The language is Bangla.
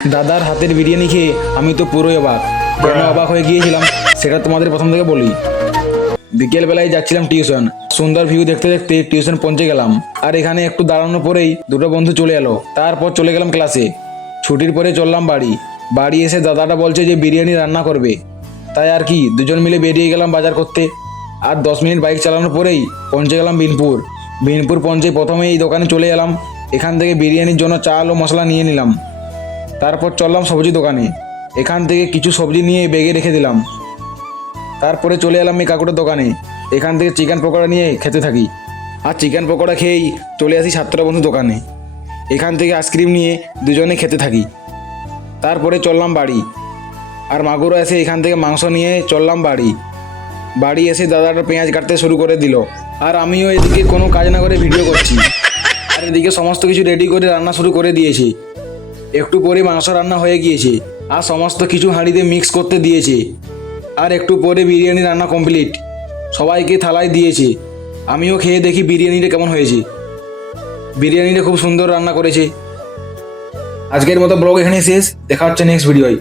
দাদার হাতের বিরিয়ানি খেয়ে আমি তো পুরোই অবাক। কেন অবাক হয়ে গিয়েছিলাম, সেটা তোমাদের প্রথম থেকে বলি। বিকেল বেলায় যাচ্ছিলাম টিউশন। সুন্দর ভিউ দেখতে দেখতে টিউশন পৌঁছে গেলাম। আর এখানে একটু দাঁড়ানোর পরেই দুটো বন্ধু চলে এলো। তারপর চলে গেলাম ক্লাসে ছুটির পরে চললাম বাড়ি। বাড়ি এসে দাদাটা বলছে যে বিরিয়ানি রান্না করবে। তাই আর কি, দুজন মিলে বেরিয়ে গেলাম বাজার করতে। আর দশ মিনিট বাইক চালানোর পরেই পৌঁছে গেলাম বিনপুর। বিনপুর পৌঁছে প্রথমে এই দোকানে চলে এলাম। এখান থেকে বিরিয়ানির জন্য চাল ও মশলা নিয়ে নিলাম। তারপর চললাম সবজি দোকানে। এখান থেকে কিছু সবজি নিয়ে বেগে রেখে দিলাম। তারপরে চলে এলাম এই কাকুটার দোকানে। এখান থেকে চিকেন পকোড়া নিয়ে খেতে থাকি। আর চিকেন পকোড়া খেয়েই চলে আসি ছাত্র বন্ধু দোকানে। এখান থেকে আইসক্রিম নিয়ে দুজনে খেতে থাকি। তারপরে চললাম বাড়ি। আর মাগুরো এসে এখান থেকে মাংস নিয়ে চললাম বাড়ি। বাড়ি এসে দাদাটা পেঁয়াজ কাটতে শুরু করে দিল। আর আমিও এদিকে কোনো কাজ না করে ভিডিও করছি। আর এদিকে সমস্ত কিছু রেডি করে রান্না শুরু করে দিয়েছি। একটু পরে মাংস রান্না হয়ে গিয়েছে আর সমস্ত কিছু হাঁড়িতে মিক্স করতে দিয়েছে। আর একটু পরে বিরিয়ানি রান্না কমপ্লিট সবাইকে থালায় দিয়েছে। আমিও খেয়ে দেখি বিরিয়ানিটা কেমন হয়েছে। বিরিয়ানিটা খুব সুন্দর রান্না করেছে। আজকের মতো ব্লগ এখানে শেষ। দেখা হচ্ছে নেক্সট ভিডিওয়